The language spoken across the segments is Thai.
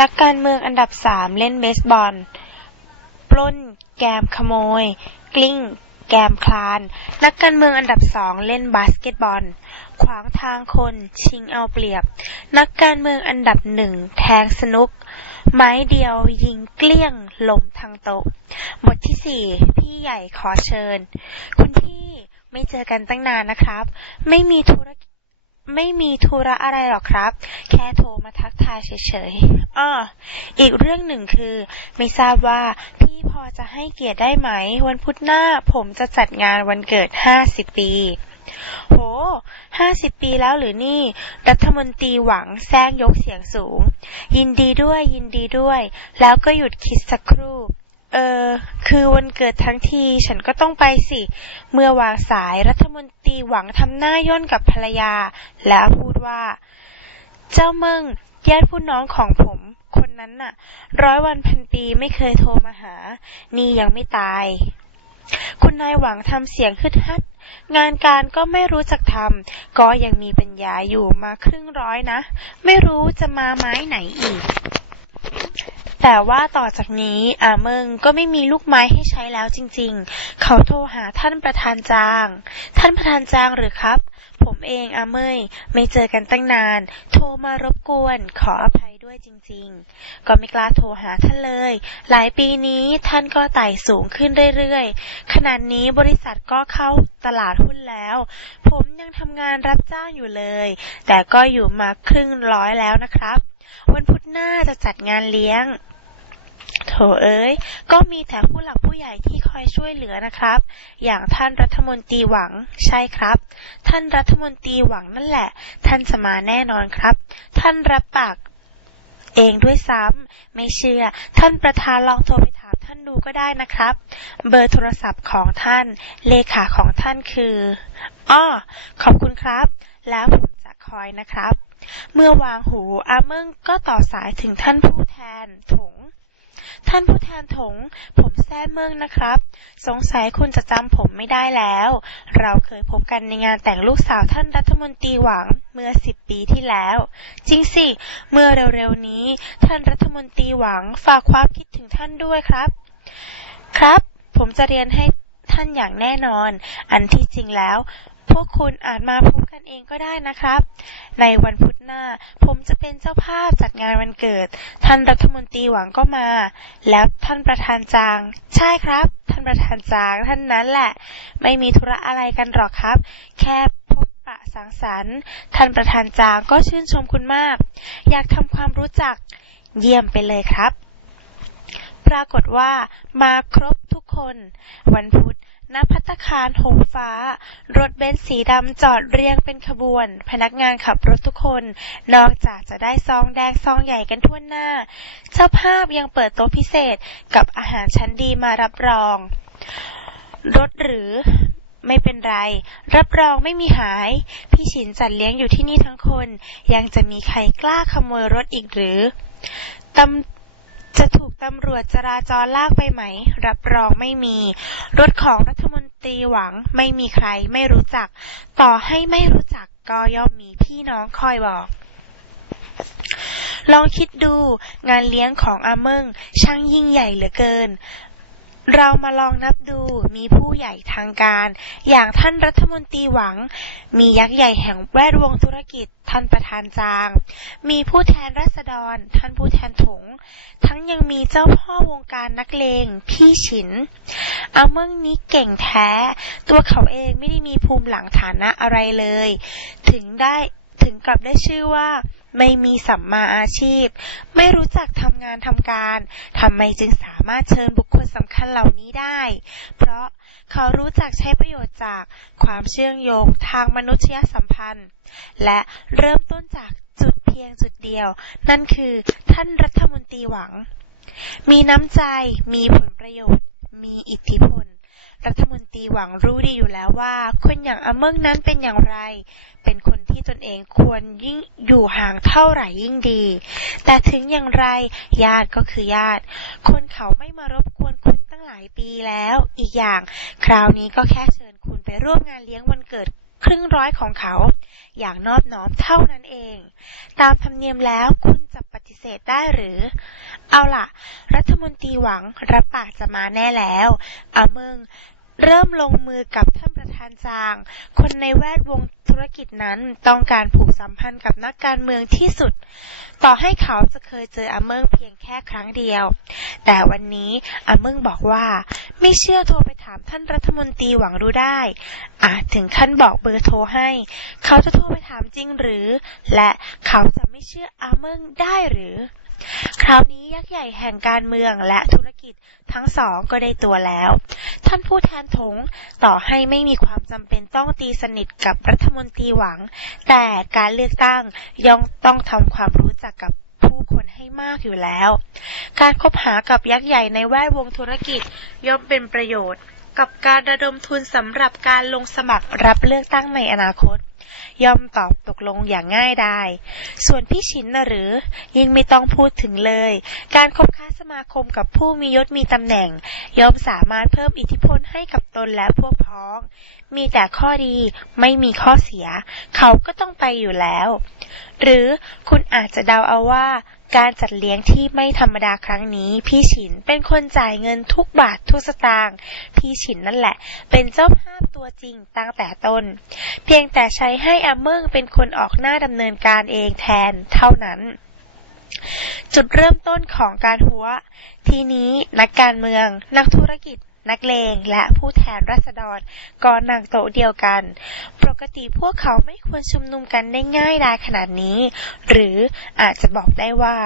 นักการเมืองอันดับสามเล่นเบสบอล ปล้น แกมขโมย กลิ้ง แกมคลาน นักการเมืองอันดับสองเล่นบาสเกตบอล ขวางทางคน ชิงเอาเปรียบ นักการเมืองอันดับหนึ่งแทงสนุก ไม้เดียวยิงเกลี้ยงล้มทางโต๊ะ บทที่สี่พี่ใหญ่ขอเชิญ คุณพี่ไม่เจอกันตั้งนานนะครับ ไม่มีธุรกิจ ไม่มีธุระอะไรหรอกครับ แค่โทรมาทักทายเฉยๆอ้ออีกเรื่องหนึ่งคือ ไม่ทราบว่าพี่พอจะให้เกียรติได้ไหม วันพุธหน้าผมจะจัดงานวันเกิด50ปี โหห้าสิบปีแล้วหรือนี่ รัฐมนตรีหวังแซงยกเสียงสูง ยินดีด้วยยินดีด้วย แล้วก็หยุดคิดสักครู่ เออ คือวันเกิดทั้งทีฉันก็ต้องไปสิ เมื่อวางสายรัฐมนตรีหวังทำหน้าย่นกับภรรยา แล้วพูดว่า เจ้าเมิงญาติผู้น้องของผม คนนั้นน่ะ ร้อยวันพันปีไม่เคยโทรมาหา นี่ยังไม่ตาย คุณนายหวังทำเสียงฮึดฮัดงานการก็ไม่รู้จักทำก็ยังมีปัญญาอยู่มาครึ่งร้อยนะ ไม่รู้จะมาไม้ไหนอีก แต่ว่าต่อจากนี้อาเมิงก็ไม่มีลูกไม้ให้ใช้แล้วจริงๆ เขาโทรหาท่านประธานจาง ท่านประธานจางหรือครับ ผมเองอาเมยไม่เจอกันตั้งนาน โทรมารบกวนขออภัยด้วยจริงๆ ก็ไม่กล้าโทรหาท่านเลย หลายปีนี้ท่านก็ไต่สูงขึ้นเรื่อยๆ ขณะนี้บริษัทก็เข้าตลาดหุ้นแล้ว ผมยังทำงานรับจ้างอยู่เลย แต่ก็อยู่มาครึ่งร้อยแล้วนะครับ วันพุธหน้าจะจัดงานเลี้ยง เอ้ย ก็มีแต่ผู้หลักผู้ใหญ่ที่คอยช่วยเหลือนะครับ อย่างท่านรัฐมนตรีหวัง ใช่ครับ ท่านรัฐมนตรีหวังนั่นแหละ ท่านจะมาแน่นอนครับ ท่านรับปากเองด้วยซ้ำไม่เชื่อ ท่านประธานลองโทรไปถามท่านดูก็ได้นะครับ เบอร์โทรศัพท์ของท่าน เลขาของท่านคืออ้อขอบคุณครับ แล้วผมจะคอยนะครับ เมื่อวางหูอาเมิงก็ต่อสายถึงท่านผู้แทนถง ท่านผู้แทนถง ผมแซ่เมิงนะครับ สงสัยคุณจะจำผมไม่ได้แล้ว เราเคยพบกันในงานแต่งลูกสาวท่านรัฐมนตรีหวังเมื่อสิบปีที่แล้ว จริงสิ เมื่อเร็วๆนี้ ท่านรัฐมนตรีหวังฝากความคิดถึงท่านด้วยครับ ครับ ผมจะเรียนให้ท่านอย่างแน่นอน อันที่จริงแล้ว พวกคุณอาจมาพบกันเองก็ได้นะครับ ในวันพุธหน้า ผมจะเป็นเจ้าภาพจัดงานวันเกิด ท่านรัฐมนตรีหวังก็มา แล้วท่านประธานจาง ใช่ครับ ท่านประธานจางท่านนั้นแหละ ไม่มีธุระอะไรกันหรอกครับ แค่พบปะสังสรรค์ ท่านประธานจางก็ชื่นชมคุณมาก อยากทำความรู้จักเยี่ยมไปเลยครับ ปรากฏว่ามาครบทุกคน วันพุธ ณพัตตาคารหงฟ้า รถเบนซ์สีดำจอดเรียงเป็นขบวน พนักงานขับรถทุกคน นอกจากจะได้ซองแดงซองใหญ่กันทั่วหน้า เจ้าภาพยังเปิดโต๊ะพิเศษกับอาหารชั้นดีมารับรอง รถหรือไม่เป็นไร รับรองไม่มีหาย พี่ฉินจัดเลี้ยงอยู่ที่นี่ทั้งคน ยังจะมีใครกล้าขโมยรถอีกหรือตำ จะถูกตำรวจจราจรลากไปไหม รับรองไม่มี รถของรัฐมนตรีหวังไม่มีใครไม่รู้จัก ต่อให้ไม่รู้จักก็ย่อมมีพี่น้องคอยบอกลองคิดดูงานเลี้ยงของอาเมิงช่างยิ่งใหญ่เหลือเกิน เรามาลองนับดูมีผู้ใหญ่ทางการ อย่างท่านรัฐมนตรีหวัง มียักษ์ใหญ่แห่งแวดวงธุรกิจ ท่านประธานจาง มีผู้แทนรัษฎร ท่านผู้แทนถง ทั้งยังมีเจ้าพ่อวงการนักเลง พี่ฉินอาเมิงนี้เก่งแท้ ตัวเขาเองไม่ได้มีภูมิหลังฐานะอะไรเลย ถึงได้ ถึงกลับได้ชื่อว่า ไม่มีสัมมาอาชีพ ไม่รู้จักทำงานทำการทำไมจึงสามารถเชิญบุคคลสำคัญเหล่านี้ได้ เพราะเขารู้จักใช้ประโยชน์จากความเชื่อมโยงทางมนุษยสัมพันธ์ และเริ่มต้นจากจุดเพียงจุดเดียว นั่นคือท่านรัฐมนตรีหวัง มีน้ำใจ มีผลประโยชน์ มีอิทธิพลรัฐมนตรีหวังรู้ดีอยู่แล้วว่า คนอย่างอเมิงนั้นเป็นอย่างไร เป็นคน ตนเองควรยิ่งอยู่ห่างเท่าไหร่ยิ่งดี แต่ถึงอย่างไรญาติก็คือญาติ คนเขาไม่มารบกวนคุณตั้งหลายปีแล้ว อีกอย่าง คราวนี้ก็แค่เชิญคุณไปร่วมงานเลี้ยงวันเกิดครึ่งร้อยของเขา อย่างนอบน้อมเท่านั้นเอง ตามธรรมเนียมแล้วคุณจะปฏิเสธได้หรือ เอาล่ะ รัฐมนตรีหวังรับปากจะมาแน่แล้วอาเมิงเริ่มลงมือกับท่าน ประธานจาง คนในแวดวงธุรกิจนั้นต้องการผูกสัมพันธ์กับนักการเมืองที่สุด ต่อให้เขาจะเคยเจออาเมิงเพียงแค่ครั้งเดียว แต่วันนี้อาเมิงบอกว่าไม่เชื่อโทรไปถามท่านรัฐมนตรีหวังดูได้ อาจถึงขั้นบอกเบอร์โทรให้ เขาจะโทรไปถามจริงหรือ และเขาจะไม่เชื่ออาเมิงได้หรือ คราวนี้ยักษ์ใหญ่แห่งการเมืองและธุรกิจทั้งสองก็ได้ตัวแล้ว ท่านผู้แทนถงต่อให้ไม่มีความจำเป็นต้องตีสนิทกับรัฐมนตรีหวัง แต่การเลือกตั้งย่อมต้องทำความรู้จักกับผู้คนให้มากอยู่แล้ว การคบหากับยักษ์ใหญ่ในแวดวงธุรกิจย่อมเป็นประโยชน์ กับการระดมทุนสำหรับการลงสมัครรับเลือกตั้งในอนาคต ย่อมตอบตกลงอย่างง่ายได้ส่วนพี่ชินนะหรือ ยิ่งไม่ต้องพูดถึงเลย การคบค้าสมาคมกับผู้มียศมีตำแหน่งย่อมสามารถเพิ่มอิทธิพลให้กับตนและพวกพ้อง มีแต่ข้อดีไม่มีข้อเสีย เขาก็ต้องไปอยู่แล้ว หรือคุณอาจจะเดาเอาว่า การจัดเลี้ยงที่ไม่ธรรมดาครั้งนี้ พี่ฉินเป็นคนจ่ายเงินทุกบาททุกสตางค์พี่ฉินนั่นแหละ เป็นเจ้าภาพตัวจริงตั้งแต่ต้น เพียงแต่ใช้ให้อาเมิงเป็นคนออกหน้าดำเนินการเองแทนเท่านั้นจุดเริ่มต้นของการหัว ทีนี้นักการเมือง นักธุรกิจ นักเลงและผู้แทนรัษฎรก็นั่งโต๊ะเดียวกัน ปกติพวกเขาไม่ควรชุมนุมกันได้ง่ายดายขนาดนี้ หรืออาจจะบอกได้ว่า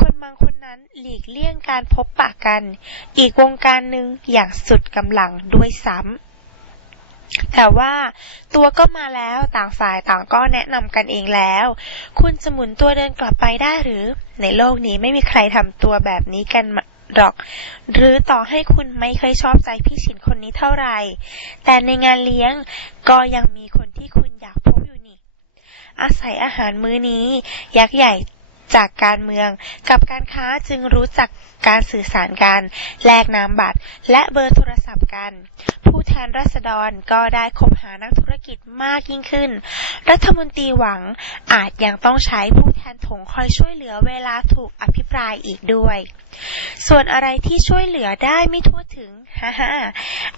คนบางคนนั้นหลีกเลี่ยงการพบปะกัน อีกวงการหนึ่งอย่างสุดกำลังด้วยซ้ำแต่ว่าตัวก็มาแล้วต่างฝ่ายต่างก็แนะนำกันเองแล้ว คุณจะหมุนตัวเดินกลับไปได้หรือ ในโลกนี้ไม่มีใครทำตัวแบบนี้กัน หรอก หรือต่อให้คุณไม่เคยชอบใจพี่ชินคนนี้เท่าไหร่ แต่ในงานเลี้ยงก็ยังมีคนที่คุณอยากพบอยู่นี่ อาศัยอาหารมื้อนี้ ยักษ์ใหญ่ จากการเมืองกับการค้าจึงรู้จักการสื่อสารกัน แลกนามบัตร และเบอร์โทรศัพท์กัน ผู้แทนรัษฎรก็ได้คบหานักธุรกิจมากยิ่งขึ้น รัฐมนตรีหวังอาจยังต้องใช้ผู้แทนถงคอยช่วยเหลือเวลาถูกอภิปรายอีกด้วย ส่วนอะไรที่ช่วยเหลือได้ไม่ทั่วถึงฮ่าฮ่า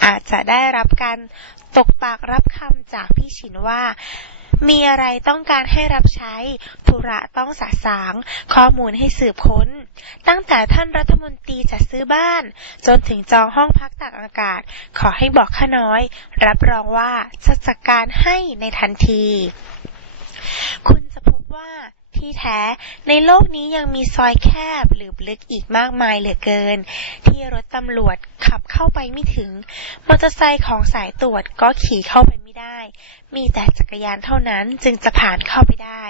อาจจะได้รับการตกปากรับคำจากพี่ฉินว่า มีอะไรต้องการให้รับใช้ ธุระต้องสะสาง ข้อมูลให้สืบค้น ตั้งแต่ท่านรัฐมนตรีจะซื้อบ้าน จนถึงจองห้องพักตากอากาศ ขอให้บอกข้าน้อย รับรองว่าจะจัดการให้ในทันที คุณจะพบว่า ที่แท้ ในโลกนี้ยังมีซอยแคบหรือลึกอีกมากมายเหลือเกิน ที่รถตำรวจขับเข้าไปไม่ถึง มอเตอร์ไซค์ของสายตรวจก็ขี่เข้าไปไม่ได้ มีแต่จักรยานเท่านั้นจึงจะผ่านเข้าไปได้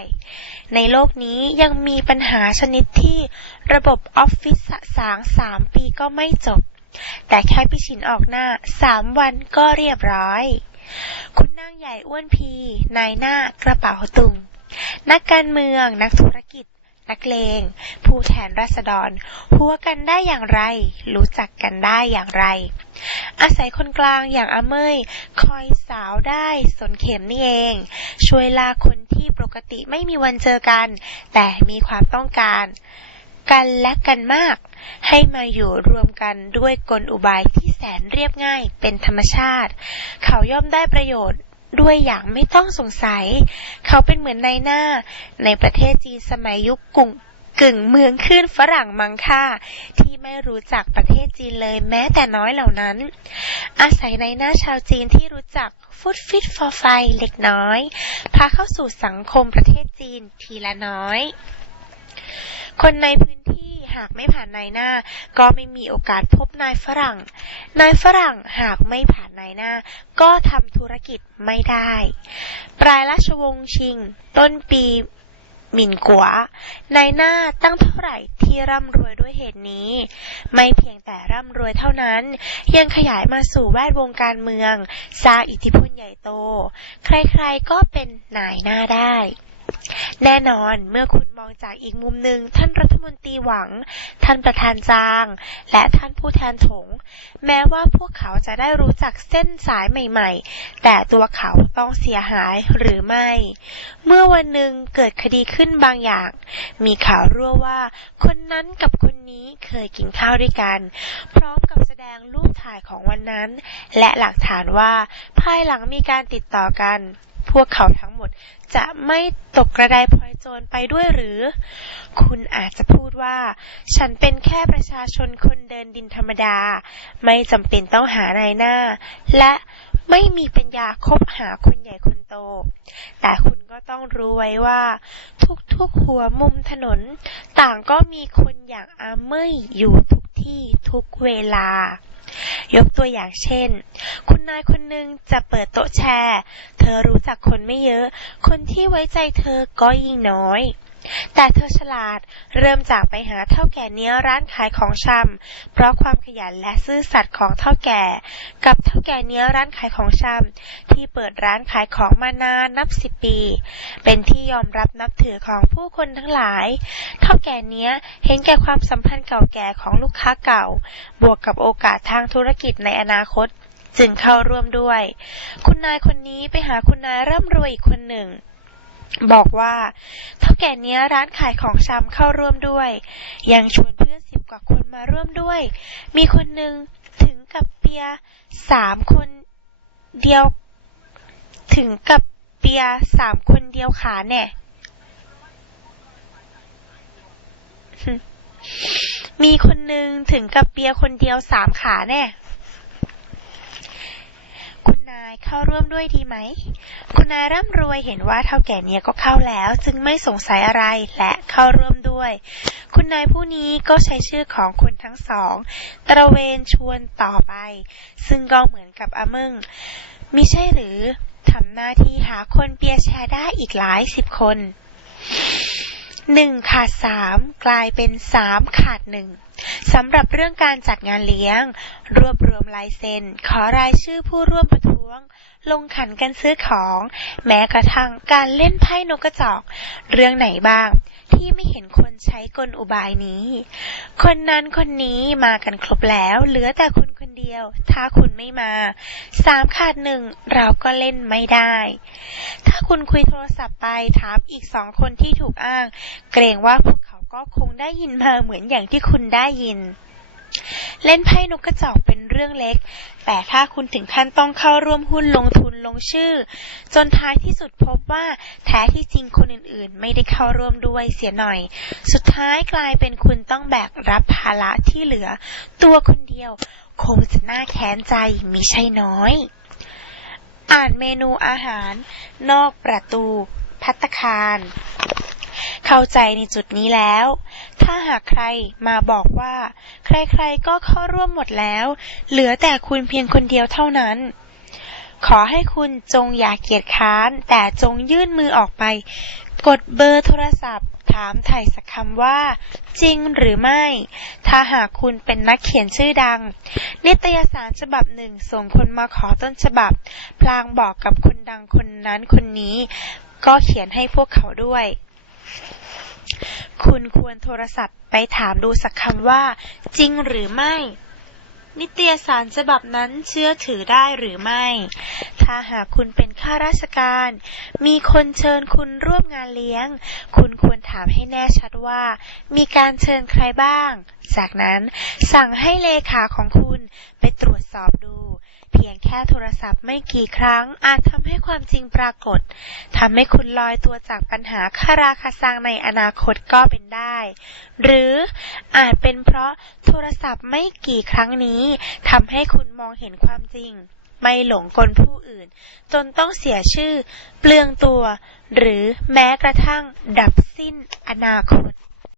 ในโลกนี้ยังมีปัญหาชนิดที่ระบบออฟฟิศสะสางสามปีก็ไม่จบ แต่แค่พิชินออกหน้าสามวันก็เรียบร้อย คุณนางใหญ่อ้วนพี นายหน้ากระเป๋าตุง นักการเมือง นักธุรกิจ นักเลง ผู้แทนราษฎร หัวกันได้อย่างไร รู้จักกันได้อย่างไร อาศัยคนกลางอย่างอาเมยคอยสาวได้สนเข็มนี่เอง ช่วยลากคนที่ปกติไม่มีวันเจอกัน แต่มีความต้องการกันและกันมาก ให้มาอยู่รวมกันด้วยกลอุบายที่แสนเรียบง่ายเป็นธรรมชาติ เขาย่อมได้ประโยชน์ ด้วยอย่างไม่ต้องสงสัย เขาเป็นเหมือนนายหน้า ในประเทศจีนสมัยยุคกุ่งกึ่งเมืองขึ้นฝรั่งมังค่า ที่ไม่รู้จักประเทศจีนเลยแม้แต่น้อยเหล่านั้น อาศัยในหน้าชาวจีนที่รู้จักฟุตฟิตฟอร์ไฟเล็กน้อย พาเข้าสู่สังคมประเทศจีนทีละน้อย คนในพื้นที่ หากไม่ผ่านนายหน้า ก็ไม่มีโอกาสพบนายฝรั่ง นายฝรั่งหากไม่ผ่านนายหน้า ก็ทำธุรกิจไม่ได้ ปลายราชวงศ์ชิง ต้นปีหมินกัวนายหน้าตั้งเท่าไหร่ที่ร่ำรวยด้วยเหตุนี้ ไม่เพียงแต่ร่ำรวยเท่านั้น ยังขยายมาสู่แวดวงการเมืองสร้างอิทธิพลใหญ่โต ใครๆก็เป็นนายหน้าได้ แน่นอนเมื่อคุณมองจากอีกมุมหนึ่งท่านรัฐมนตรีหวัง ท่านประธานจาง และท่านผู้แทนถง แม้ว่าพวกเขาจะได้รู้จักเส้นสายใหม่ๆ แต่ตัวเขาต้องเสียหายหรือไม่ เมื่อวันหนึ่งเกิดคดีขึ้นบางอย่าง มีข่าวรั่วว่า คนนั้นกับคนนี้เคยกินข้าวด้วยกัน พร้อมกับแสดงรูปถ่ายของวันนั้น และหลักฐานว่าภายหลังมีการติดต่อกัน พวกเขาทั้งหมดจะไม่ตกกระไดพลอยโจรไปด้วยหรือ คุณอาจจะพูดว่า ฉันเป็นแค่ประชาชนคนเดินดินธรรมดา ไม่จำเป็นต้องหานายหน้า และไม่มีปัญญาคบหาคนใหญ่คนโต แต่คุณก็ต้องรู้ไว้ว่า ทุกๆหัวมุมถนน ต่างก็มีคนอย่างอาเมยอยู่ทุก ที่ทุกเวลา ยกตัวอย่างเช่น คุณนายคนหนึ่งจะเปิดโต๊ะแชร์ เธอรู้จักคนไม่เยอะ คนที่ไว้ใจเธอก็ยิ่งน้อย แต่เธอฉลาดเริ่มจากไปหาเท่าแก่เนี้ยร้านขายของชำเพราะความขยันและซื่อสัตย์ของเท่าแก่ กับเท่าแก่เนี้ยร้านขายของชำที่เปิดร้านขายของมานานนับสิบปี เป็นที่ยอมรับนับถือของผู้คนทั้งหลาย เท่าแก่เนี้ยเห็นแก่ความสัมพันธ์เก่าแก่ของลูกค้าเก่า บวกกับโอกาสทางธุรกิจในอนาคต จึงเข้าร่วมด้วย คุณนายคนนี้ไปหาคุณนายร่ำรวยอีกคนหนึ่ง บอกว่าเท่าแก่เนี้ยร้านขายของชำเข้าร่วมด้วย ยังชวนเพื่อนสิบกว่าคนมาร่วมด้วย มีคนหนึ่งถึงกับเปียสามคนเดียว ถึงกับเปียสามคนเดียวขาแน่มีคนหนึ่งถึงกับเปียคนเดียวสามขาแน่ายเข้าร่วมด้วยดีไหม คุณนายร่ำรวยเห็นว่าเท่าแก่เนี่ยก็เข้าแล้ว จึงไม่สงสัยอะไรและเข้าร่วมด้วย คุณนายผู้นี้ก็ใช้ชื่อของคนทั้งสอง ตระเวนชวนต่อไป ซึ่งก็เหมือนกับอามึงมิใช่หรือทำหน้าที่หาคนเปียแชร์ได้อีกหลายสิบคน หนึ่งขาดสามกลายเป็นสามขาดหนึ่งสำหรับเรื่องการจัดงานเลี้ยง รวบรวมลายเซ็น ขอรายชื่อผู้ร่วมประท้วง ลงขันกันซื้อของ แม้กระทั่งการเล่นไพ่นกกระจอก เรื่องไหนบ้าง ที่ไม่เห็นคนใช้กลอุบายนี้ คนนั้นคนนี้มากันครบแล้ว เหลือแต่คุณ เดียว ถ้าคุณไม่มาสามขาดหนึ่งเราก็เล่นไม่ได้ ถ้าคุณคุยโทรศัพท์ไปถามอีกสองคนที่ถูกอ้าง เกรงว่าพวกเขาก็คงได้ยินมาเหมือนอย่างที่คุณได้ยินเล่นไพ่นกกระจอกเป็นเรื่องเล็ก แต่ถ้าคุณถึงขั้นต้องเข้าร่วมหุ้นลงทุนลงชื่อ จนท้ายที่สุดพบว่าแท้ที่จริงคนอื่นๆ ไม่ได้เข้าร่วมด้วยเสียหน่อย สุดท้ายกลายเป็นคุณต้องแบกรับภาระที่เหลือ ตัวคนเดียว คงจะน่าแค้นใจมิใช่น้อย อ่านเมนูอาหาร นอกประตู พัตคาร เข้าใจในจุดนี้แล้ว ถ้าหากใครมาบอกว่า ใครๆก็เข้าร่วมหมดแล้ว เหลือแต่คุณเพียงคนเดียวเท่านั้นขอให้คุณจงอย่าเกียจค้าน แต่จงยื่นมือออกไป กดเบอร์โทรศัพท์ ถามไถ่สักคำว่า จริงหรือไม่ ถ้าหากคุณเป็นนักเขียนชื่อดัง นิตยสารฉบับหนึ่งส่งคนมาขอต้นฉบับ พลางบอกกับคนดังคนนั้นคนนี้ ก็เขียนให้พวกเขาด้วย คุณควรโทรศัพท์ไปถามดูสักคำว่า จริงหรือไม่ นิตยสารฉบับนั้นเชื่อถือได้หรือไม่ ถ้าหากคุณเป็นข้าราชการ มีคนเชิญคุณร่วมงานเลี้ยง คุณควรถามให้แน่ชัดว่า มีการเชิญใครบ้าง จากนั้นสั่งให้เลขาของคุณไปตรวจสอบดู พียงแค่โทรศัพท์ไม่กี่ครั้งอาจทำให้ความจริงปรากฏทำให้คุณลอยตัวจากปัญหาคาราคาซังในอนาคตก็เป็นได้ หรืออาจเป็นเพราะโทรศัพท์ไม่กี่ครั้งนี้ทำให้คุณมองเห็นความจริง ไม่หลงกลผู้อื่น จนต้องเสียชื่อ เปลืองตัว หรือแม้กระทั่งดับสิ้นอนาคต